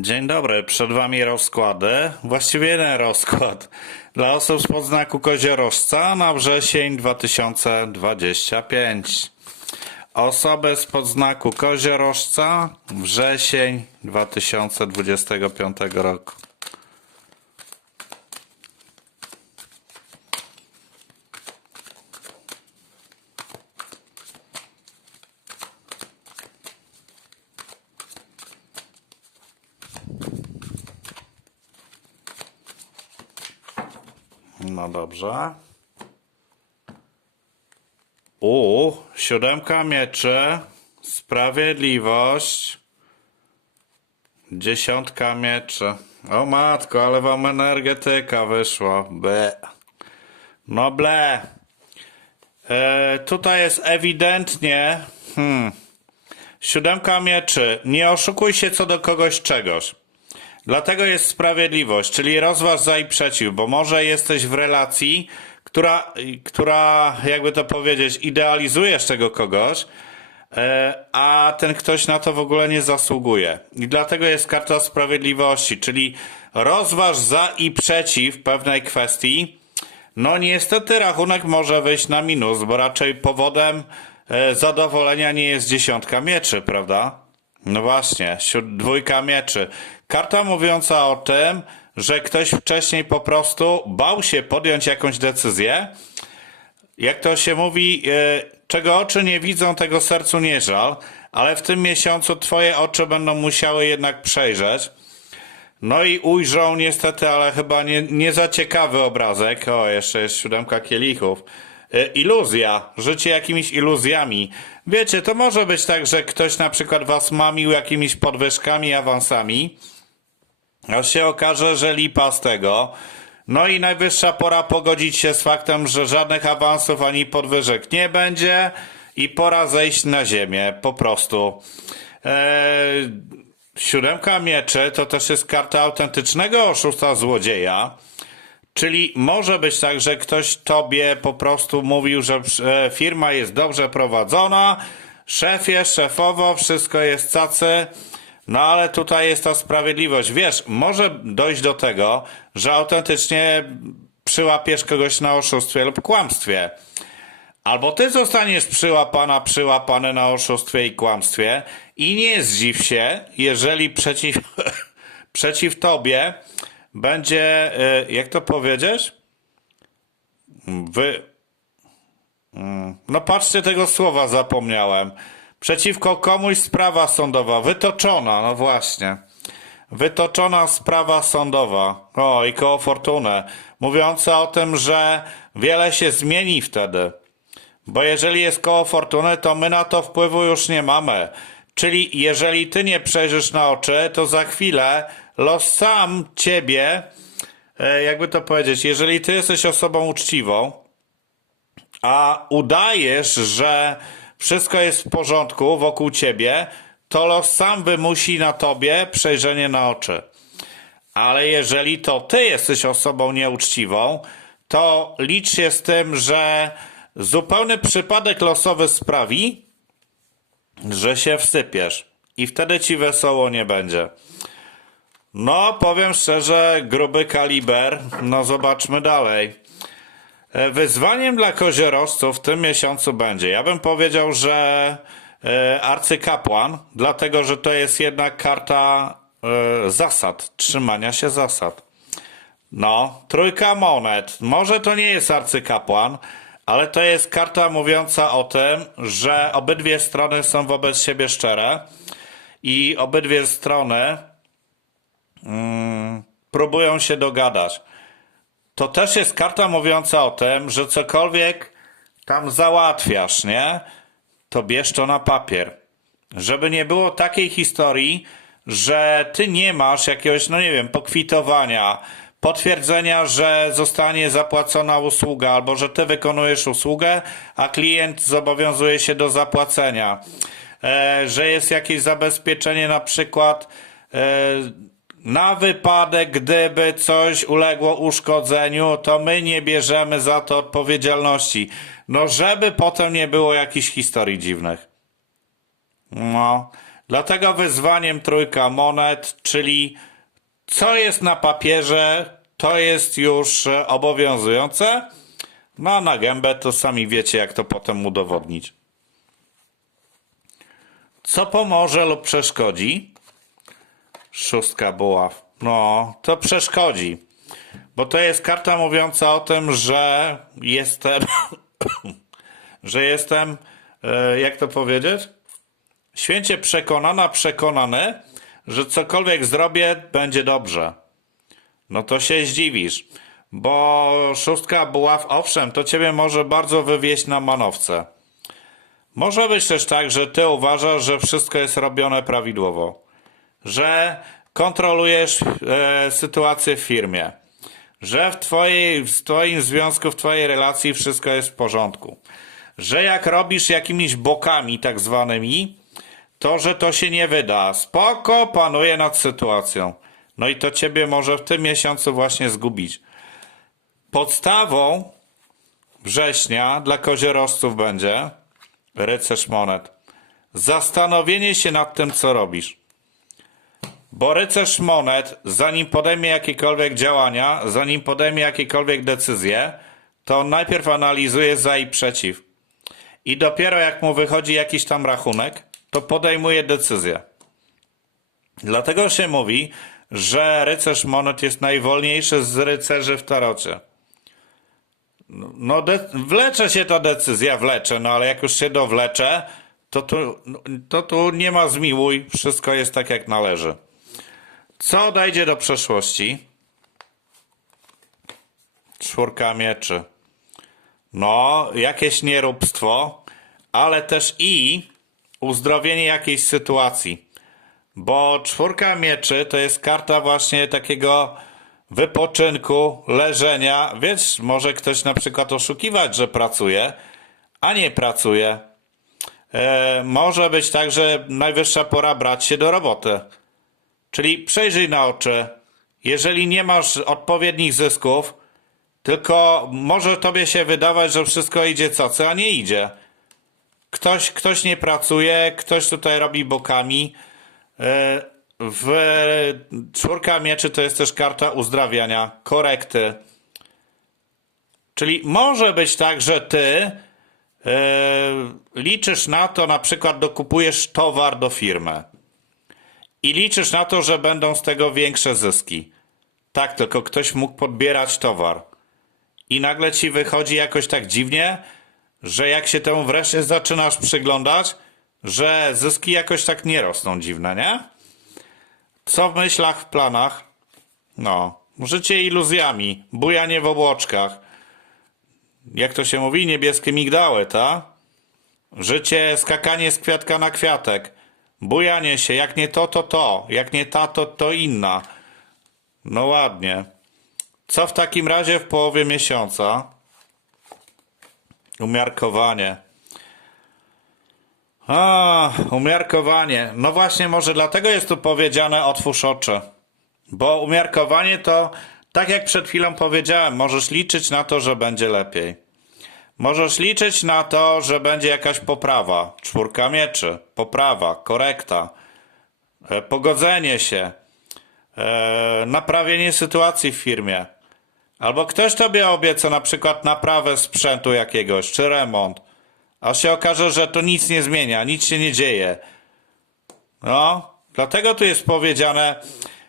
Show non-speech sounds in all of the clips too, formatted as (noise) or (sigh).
Dzień dobry, przed Wami rozkłady. Właściwie jeden rozkład dla osób z podznaku koziorożca na wrzesień 2025. Osoby z podznaku koziorożca wrzesień 2025 roku. No dobrze. U, siódemka mieczy, sprawiedliwość, dziesiątka mieczy. O matko, ale wam energetyka wyszła. Ble. No ble. E, tutaj jest ewidentnie hmm, siódemka mieczy. Nie oszukuj się co do kogoś czegoś. Dlatego jest sprawiedliwość, czyli rozważ za i przeciw, bo może jesteś w relacji, która, która jakby to powiedzieć, idealizujesz tego kogoś, e, a ten ktoś na to w ogóle nie zasługuje. I dlatego jest karta sprawiedliwości, czyli rozważ za i przeciw pewnej kwestii. No niestety rachunek może wyjść na minus, bo raczej powodem e, zadowolenia nie jest dziesiątka mieczy, prawda? No właśnie, dwójka mieczy. Karta mówiąca o tym, że ktoś wcześniej po prostu bał się podjąć jakąś decyzję. Jak to się mówi, e, czego oczy nie widzą, tego sercu nie żal, ale w tym miesiącu twoje oczy będą musiały jednak przejrzeć. No i ujrzą niestety, ale chyba nie, nie za ciekawy obrazek. O, jeszcze jest siódemka kielichów. E, Iluzja, życie jakimiś iluzjami. Wiecie, to może być tak, że ktoś na przykład was mamił jakimiś podwyżkami, awansami, a się okaże, że lipa z tego. No i najwyższa pora pogodzić się z faktem, że żadnych awansów ani podwyżek nie będzie i pora zejść na ziemię, po prostu. Eee, siódemka mieczy to też jest karta autentycznego oszusta złodzieja. Czyli może być tak, że ktoś tobie po prostu mówił, że firma jest dobrze prowadzona, szefie, szefowo, wszystko jest cacy, no ale tutaj jest ta sprawiedliwość. Wiesz, może dojść do tego, że autentycznie przyłapiesz kogoś na oszustwie lub kłamstwie. Albo ty zostaniesz przyłapana, przyłapany na oszustwie i kłamstwie i nie zdziw się, jeżeli przeciw, (laughs) przeciw tobie będzie, e, jak to powiedzieć? Wy... Mm, No patrzcie, tego słowa zapomniałem. Przeciwko komuś sprawa sądowa, wytoczona, no właśnie. Wytoczona sprawa sądowa. O, i koło fortunę. Mówiąca o tym, że wiele się zmieni wtedy. Bo jeżeli jest koło fortuny, to my na to wpływu już nie mamy. Czyli jeżeli ty nie przejrzysz na oczy, to za chwilę los sam ciebie, e, jakby to powiedzieć, jeżeli ty jesteś osobą uczciwą, a udajesz, że wszystko jest w porządku wokół ciebie, to los sam wymusi na tobie przejrzenie na oczy. Ale jeżeli to ty jesteś osobą nieuczciwą, to licz się z tym, że zupełny przypadek losowy sprawi, że się wsypiesz i wtedy ci wesoło nie będzie. No, powiem szczerze, gruby kaliber. No, zobaczmy dalej. E, Wyzwaniem dla koziorożców w tym miesiącu będzie. Ja bym powiedział, że e, arcykapłan, dlatego że to jest jednak karta e, zasad, trzymania się zasad. No, trójka monet. Może to nie jest arcykapłan, ale to jest karta mówiąca o tym, że obydwie strony są wobec siebie szczere i obydwie strony mm, próbują się dogadać. To też jest karta mówiąca o tym, że cokolwiek tam załatwiasz, nie? To bierz to na papier. Żeby nie było takiej historii, że ty nie masz jakiegoś, no nie wiem, pokwitowania, potwierdzenia, że zostanie zapłacona usługa, albo że ty wykonujesz usługę, a klient zobowiązuje się do zapłacenia. E, że jest jakieś zabezpieczenie, na przykład e, na wypadek, gdyby coś uległo uszkodzeniu, to my nie bierzemy za to odpowiedzialności. No, żeby potem nie było jakichś historii dziwnych. No, Dlatego wyzwaniem trójka monet, czyli co jest na papierze, to jest już e, obowiązujące. No na gębę to sami wiecie, jak to potem udowodnić. Co pomoże lub przeszkodzi? Szóstka buław. No, to przeszkodzi. Bo to jest karta mówiąca o tym, że jestem. (coughs) że jestem. e, Jak to powiedzieć? Święcie przekonana, przekonany, że cokolwiek zrobię, będzie dobrze. No to się zdziwisz. Bo szóstka buław, owszem, to ciebie może bardzo wywieźć na manowce. Może być też tak, że ty uważasz, że wszystko jest robione prawidłowo, że kontrolujesz e, sytuację w firmie, że w, twojej, w twoim związku, w twojej relacji wszystko jest w porządku, że jak robisz jakimiś bokami tak zwanymi, to, że to się nie wyda. Spoko panuje nad sytuacją. No i to ciebie może w tym miesiącu właśnie zgubić. Podstawą września dla koziorożców będzie rycerz monet. Zastanowienie się nad tym, co robisz. Bo rycerz monet, zanim podejmie jakiekolwiek działania, zanim podejmie jakiekolwiek decyzje, to najpierw analizuje za i przeciw. I dopiero jak mu wychodzi jakiś tam rachunek, to podejmuje decyzję. Dlatego się mówi, że rycerz monet jest najwolniejszy z rycerzy w tarocie. No, wlecze się ta decyzja, wlecze, no ale jak już się dowlecze, to tu, to tu nie ma zmiłuj, wszystko jest tak jak należy. Co odejdzie do przeszłości? Czwórka mieczy. No, jakieś nieróbstwo, ale też i uzdrowienie jakiejś sytuacji. Bo czwórka mieczy to jest karta właśnie takiego wypoczynku, leżenia. Wiesz, może ktoś na przykład oszukiwać, że pracuje, a nie pracuje. E, może być tak, że najwyższa pora brać się do roboty. Czyli przejrzyj na oczy. Jeżeli nie masz odpowiednich zysków, tylko może tobie się wydawać, że wszystko idzie cacy, a nie idzie. Ktoś, ktoś nie pracuje, ktoś tutaj robi bokami. E, W czwórka mieczy to jest też karta uzdrawiania, korekty. Czyli może być tak, że ty e, liczysz na to, na przykład dokupujesz towar do firmy i liczysz na to, że będą z tego większe zyski. Tak, tylko ktoś mógł podbierać towar. I nagle ci wychodzi jakoś tak dziwnie, że jak się temu wreszcie zaczynasz przyglądać, że zyski jakoś tak nie rosną dziwne, nie? Co w myślach, w planach? No, życie iluzjami, bujanie w obłoczkach. Jak to się mówi, niebieskie migdały, ta? Życie, skakanie z kwiatka na kwiatek. Bujanie się, jak nie to, to to. Jak nie ta, to to inna. No ładnie. Co w takim razie w połowie miesiąca? Umiarkowanie. A, umiarkowanie. No właśnie, może dlatego jest tu powiedziane otwórz oczy. Bo umiarkowanie to, tak jak przed chwilą powiedziałem, możesz liczyć na to, że będzie lepiej. Możesz liczyć na to, że będzie jakaś poprawa. Czwórka mieczy, poprawa, korekta, e, pogodzenie się, e, naprawienie sytuacji w firmie. Albo ktoś tobie obieca na przykład naprawę sprzętu jakiegoś, czy remont, a się okaże, że to nic nie zmienia, nic się nie dzieje. No, dlatego tu jest powiedziane,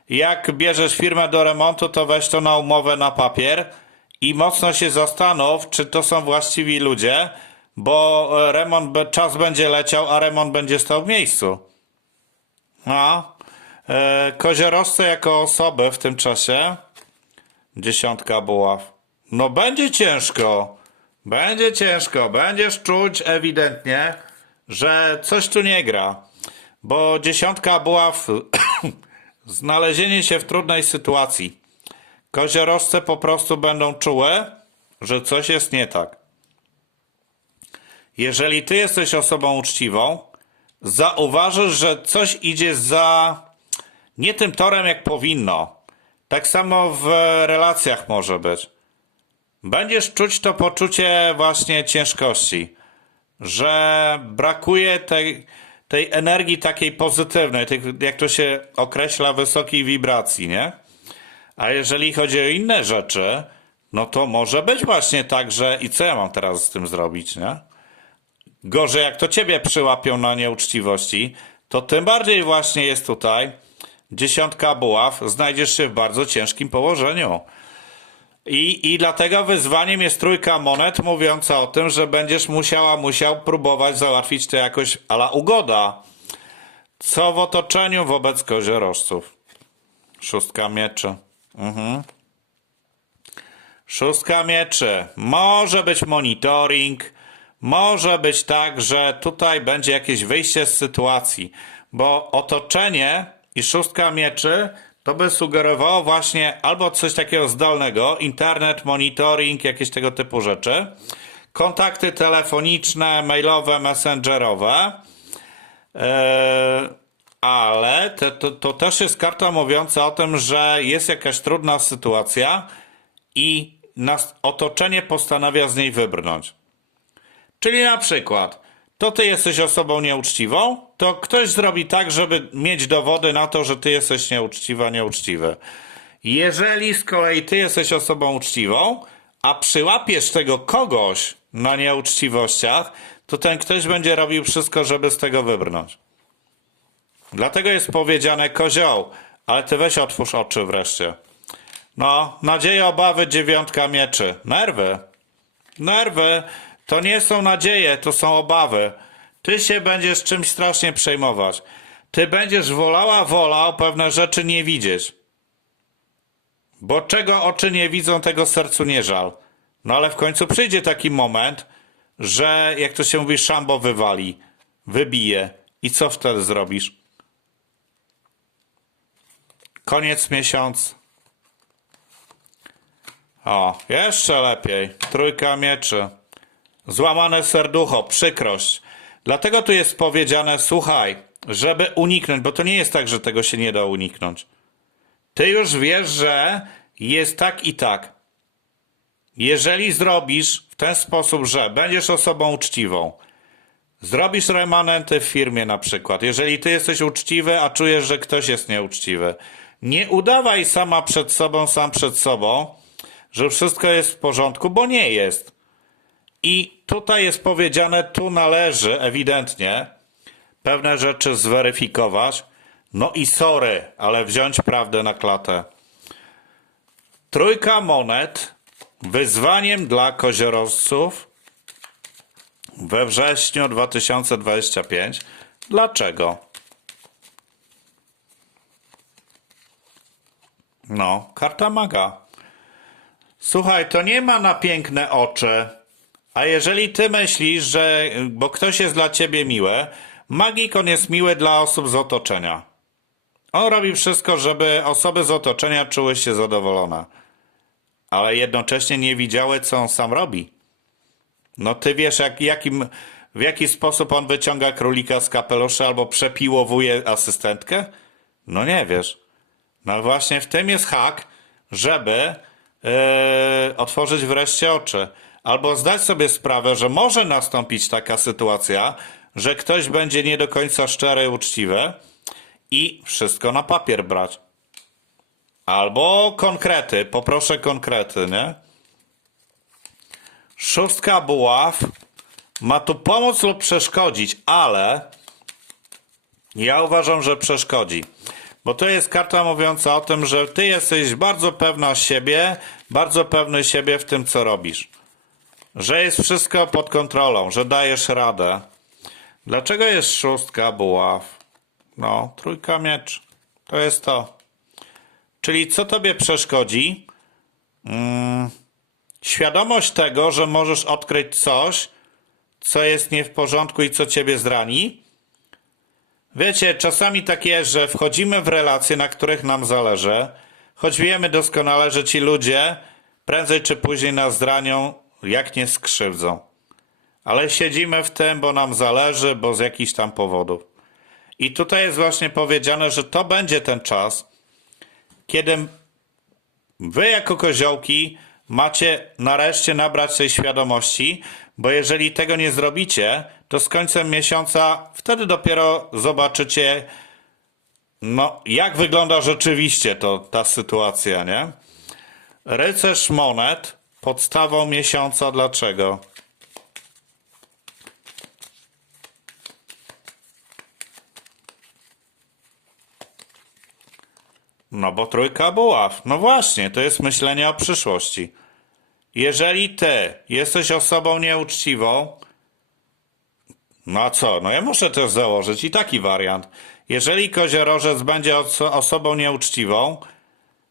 jak bierzesz firmę do remontu, to weź to na umowę na papier i mocno się zastanów, czy to są właściwi ludzie, bo e, remont, czas będzie leciał, a remont będzie stał w miejscu. No, e, koziorożce jako osoby w tym czasie, dziesiątka buław. No będzie ciężko, będzie ciężko, będziesz czuć ewidentnie, że coś tu nie gra, bo dziesiątka buław, (coughs) znalezienie się w trudnej sytuacji. Koziorożce po prostu będą czułe, że coś jest nie tak. Jeżeli ty jesteś osobą uczciwą, zauważysz, że coś idzie za nie tym torem, jak powinno. Tak samo w relacjach może być. Będziesz czuć to poczucie właśnie ciężkości, że brakuje tej, tej energii takiej pozytywnej, jak to się określa, wysokiej wibracji, nie? A jeżeli chodzi o inne rzeczy, no to może być właśnie tak, że i co ja mam teraz z tym zrobić, nie? Gorzej jak to ciebie przyłapią na nieuczciwości, to tym bardziej właśnie jest tutaj dziesiątka buław, znajdziesz się w bardzo ciężkim położeniu. I, I dlatego wyzwaniem jest trójka monet, mówiąca o tym, że będziesz musiała, musiał próbować załatwić to jakoś ala ugoda. Co w otoczeniu wobec koziorożców? Szóstka mieczy. Mhm. Szóstka mieczy. Może być monitoring, może być tak, że tutaj będzie jakieś wyjście z sytuacji, bo otoczenie i szóstka mieczy to by sugerowało właśnie albo coś takiego zdalnego, internet, monitoring, jakieś tego typu rzeczy, kontakty telefoniczne, mailowe, messengerowe, Eee, ale te, to, to też jest karta mówiąca o tym, że jest jakaś trudna sytuacja i nas otoczenie postanawia z niej wybrnąć. Czyli na przykład, to ty jesteś osobą nieuczciwą, to ktoś zrobi tak, żeby mieć dowody na to, że ty jesteś nieuczciwa, nieuczciwy. Jeżeli z kolei ty jesteś osobą uczciwą, a przyłapiesz tego kogoś na nieuczciwościach, to ten ktoś będzie robił wszystko, żeby z tego wybrnąć. Dlatego jest powiedziane kozioł, ale ty weź otwórz oczy wreszcie. No, nadzieje, obawy, dziewiątka mieczy. Nerwy. Nerwy to nie są nadzieje, to są obawy. Ty się będziesz czymś strasznie przejmować. Ty będziesz wolała, wolał pewne rzeczy nie widzieć. Bo czego oczy nie widzą, tego sercu nie żal. No ale w końcu przyjdzie taki moment, że jak to się mówi, szambo wywali, wybije. I co wtedy zrobisz? Koniec miesiąc. O, jeszcze lepiej. Trójka mieczy. Złamane serducho, przykrość. Dlatego tu jest powiedziane, słuchaj, żeby uniknąć, bo to nie jest tak, że tego się nie da uniknąć. Ty już wiesz, że jest tak i tak. Jeżeli zrobisz w ten sposób, że będziesz osobą uczciwą, zrobisz remanenty w firmie na przykład, jeżeli ty jesteś uczciwy, a czujesz, że ktoś jest nieuczciwy, nie udawaj sama przed sobą, sam przed sobą, że wszystko jest w porządku, bo nie jest. I tutaj jest powiedziane, tu należy ewidentnie pewne rzeczy zweryfikować. No i sorry, ale wziąć prawdę na klatę. Trójka monet wyzwaniem dla koziorowców we wrześniu 2025. Dlaczego? No, karta maga. Słuchaj, to nie ma na piękne oczy. A jeżeli ty myślisz, że bo ktoś jest dla ciebie miły, magik on jest miły dla osób z otoczenia. On robi wszystko, żeby osoby z otoczenia czuły się zadowolone. Ale jednocześnie nie widziały, co on sam robi. No ty wiesz, jak, jakim, w jaki sposób on wyciąga królika z kapelusza albo przepiłowuje asystentkę? No nie wiesz. No właśnie w tym jest hak, żeby yy, otworzyć wreszcie oczy. Albo zdać sobie sprawę, że może nastąpić taka sytuacja, że ktoś będzie nie do końca szczery, uczciwy i wszystko na papier brać. Albo konkrety, poproszę konkrety, nie? Szóstka buław ma tu pomóc lub przeszkodzić, ale ja uważam, że przeszkodzi. Bo to jest karta mówiąca o tym, że ty jesteś bardzo pewna siebie, bardzo pewny siebie w tym, co robisz. Że jest wszystko pod kontrolą, że dajesz radę. Dlaczego jest szóstka buław? No, trójka miecz. To jest to. Czyli co tobie przeszkodzi? Mm, świadomość tego, że możesz odkryć coś, co jest nie w porządku i co ciebie zrani. Wiecie, czasami tak jest, że wchodzimy w relacje, na których nam zależy, choć wiemy doskonale, że ci ludzie prędzej czy później nas zranią, jak nie skrzywdzą. Ale siedzimy w tym, bo nam zależy, bo z jakichś tam powodów. I tutaj jest właśnie powiedziane, że to będzie ten czas, kiedy wy jako koziołki macie nareszcie nabrać tej świadomości, bo jeżeli tego nie zrobicie, to z końcem miesiąca wtedy dopiero zobaczycie, no, jak wygląda rzeczywiście to, ta sytuacja, nie? Rycerz monet podstawą miesiąca. Dlaczego? No bo trójka buław. No właśnie, to jest myślenie o przyszłości. Jeżeli ty jesteś osobą nieuczciwą, no a co? No ja muszę też założyć i taki wariant. Jeżeli koziorożec będzie oso- osobą nieuczciwą,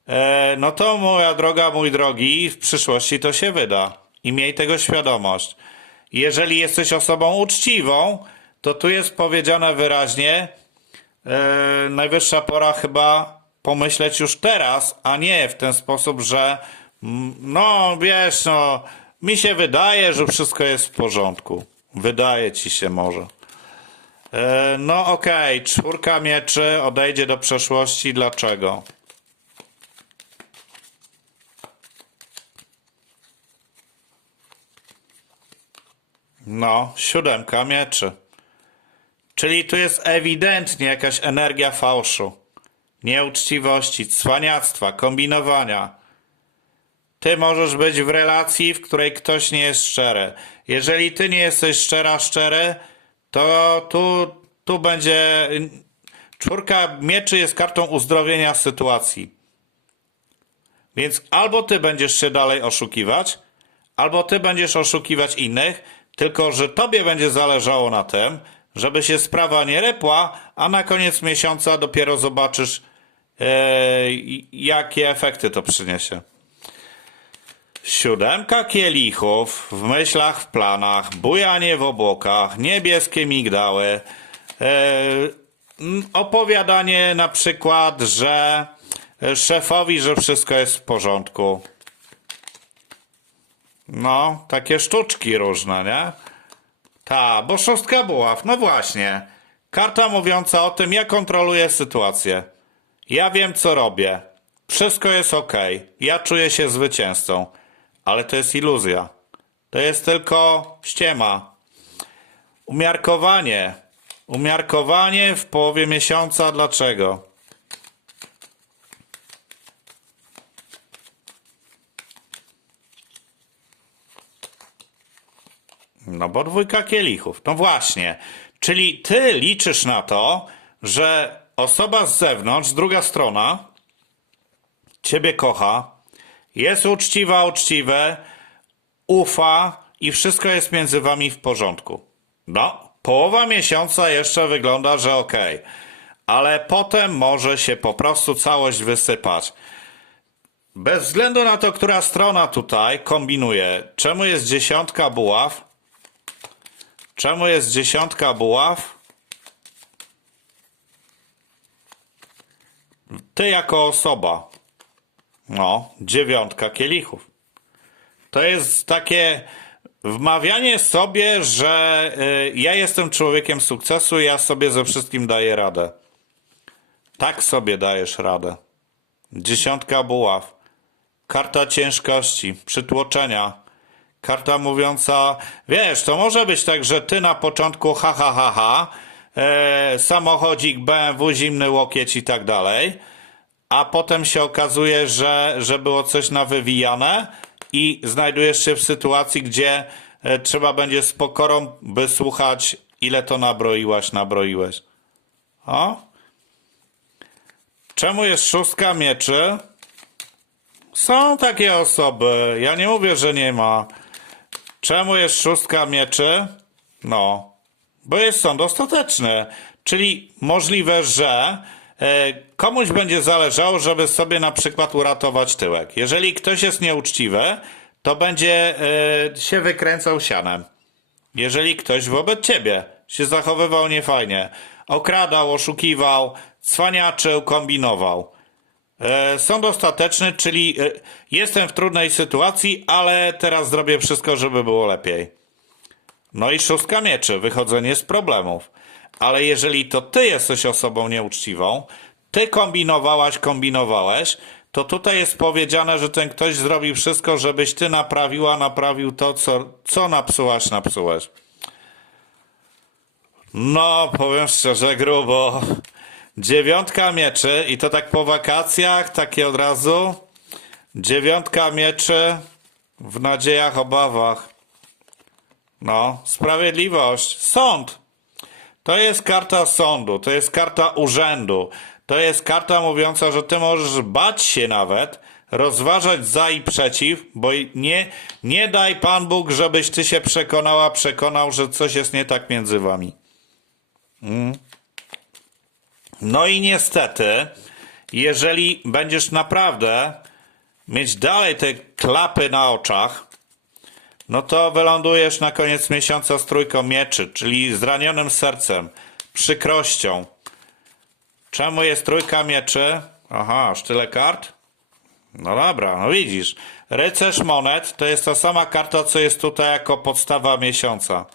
e, no to moja droga, mój drogi, w przyszłości to się wyda. I miej tego świadomość. Jeżeli jesteś osobą uczciwą, to tu jest powiedziane wyraźnie, e, najwyższa pora chyba pomyśleć już teraz, a nie w ten sposób, że no wiesz, no mi się wydaje, że wszystko jest w porządku. Wydaje ci się może. E, no okej, czwórka mieczy odejdzie do przeszłości. Dlaczego? No, siódemka mieczy. Czyli tu jest ewidentnie jakaś energia fałszu, nieuczciwości, cwaniactwa, kombinowania. Ty możesz być w relacji, w której ktoś nie jest szczery. Jeżeli ty nie jesteś szczera, szczery, to tu, tu będzie. Czwórka mieczy jest kartą uzdrowienia sytuacji. Więc albo ty będziesz się dalej oszukiwać, albo ty będziesz oszukiwać innych, tylko że tobie będzie zależało na tym, żeby się sprawa nie repła, a na koniec miesiąca dopiero zobaczysz, e, jakie efekty to przyniesie. Siódemka kielichów w myślach, w planach, bujanie w obłokach, niebieskie migdały, e, opowiadanie na przykład, że szefowi, że wszystko jest w porządku. No, takie sztuczki różne, nie? Ta, bo szóstka buław, no właśnie. Karta mówiąca o tym, jak kontroluję sytuację. Ja wiem, co robię. Wszystko jest ok. Ja czuję się zwycięzcą. Ale to jest iluzja. To jest tylko ściema. Umiarkowanie. Umiarkowanie w połowie miesiąca. Dlaczego? No bo dwójka kielichów. No właśnie. Czyli ty liczysz na to, że osoba z zewnątrz, druga strona, ciebie kocha, jest uczciwa, uczciwe, ufa i wszystko jest między wami w porządku. No, połowa miesiąca jeszcze wygląda, że okej. Ale potem może się po prostu całość wysypać. Bez względu na to, która strona tutaj kombinuje. Czemu jest dziesiątka buław? Czemu jest dziesiątka buław? Ty jako osoba. No, dziewiątka kielichów. To jest takie wmawianie sobie, że y, ja jestem człowiekiem sukcesu ja sobie ze wszystkim daję radę. Tak sobie dajesz radę. Dziesiątka buław. Karta ciężkości, przytłoczenia. Karta mówiąca, wiesz, to może być tak, że ty na początku ha ha ha ha, e, samochodzik BMW, zimny łokieć i tak dalej, a potem się okazuje, że, że było coś nawywijane i znajdujesz się w sytuacji, gdzie e, trzeba będzie z pokorą wysłuchać, ile to nabroiłaś, nabroiłeś. O? Czemu jest szóstka mieczy? Są takie osoby. Ja nie mówię, że nie ma. Czemu jest szóstka mieczy? No, bo jest sąd ostateczny. Czyli możliwe, że komuś będzie zależało, żeby sobie na przykład uratować tyłek. Jeżeli ktoś jest nieuczciwy, to będzie e, się wykręcał sianem. Jeżeli ktoś wobec ciebie się zachowywał niefajnie, okradał, oszukiwał, cwaniaczył, kombinował. E, Sąd ostateczny, czyli e, jestem w trudnej sytuacji, ale teraz zrobię wszystko, żeby było lepiej. No i szóstka mieczy, wychodzenie z problemów. Ale jeżeli to ty jesteś osobą nieuczciwą, ty kombinowałaś, kombinowałeś, to tutaj jest powiedziane, że ten ktoś zrobi wszystko, żebyś ty naprawiła, naprawił to, co, co napsułaś, napsułeś. No, powiem szczerze, grubo. Dziewiątka mieczy i to tak po wakacjach, takie od razu. Dziewiątka mieczy w nadziejach, obawach. No, sprawiedliwość, sąd. To jest karta sądu, to jest karta urzędu, to jest karta mówiąca, że ty możesz bać się nawet, rozważać za i przeciw, bo nie, nie daj Pan Bóg, żebyś ty się przekonała, przekonał, że coś jest nie tak między wami. Mm. No i niestety, jeżeli będziesz naprawdę mieć dalej te klapy na oczach, no to wylądujesz na koniec miesiąca z trójką mieczy, czyli zranionym sercem, przykrością. Czemu jest trójka mieczy? Aha, aż tyle kart? No dobra, no widzisz. Rycerz monet to jest ta sama karta, co jest tutaj jako podstawa miesiąca.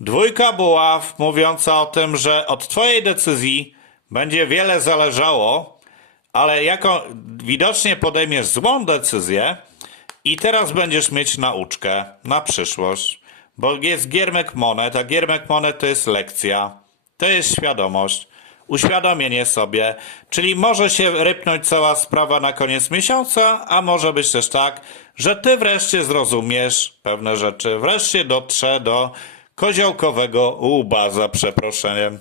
Dwójka buław mówiąca o tym, że od twojej decyzji będzie wiele zależało, ale jako widocznie podejmiesz złą decyzję i teraz będziesz mieć nauczkę na przyszłość, bo jest giermek monet, a giermek monet to jest lekcja, to jest świadomość, uświadomienie sobie, czyli może się rypnąć cała sprawa na koniec miesiąca, a może być też tak, że ty wreszcie zrozumiesz pewne rzeczy, wreszcie dotrze do koziołkowego łba za przeproszeniem.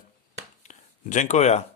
Dziękuję.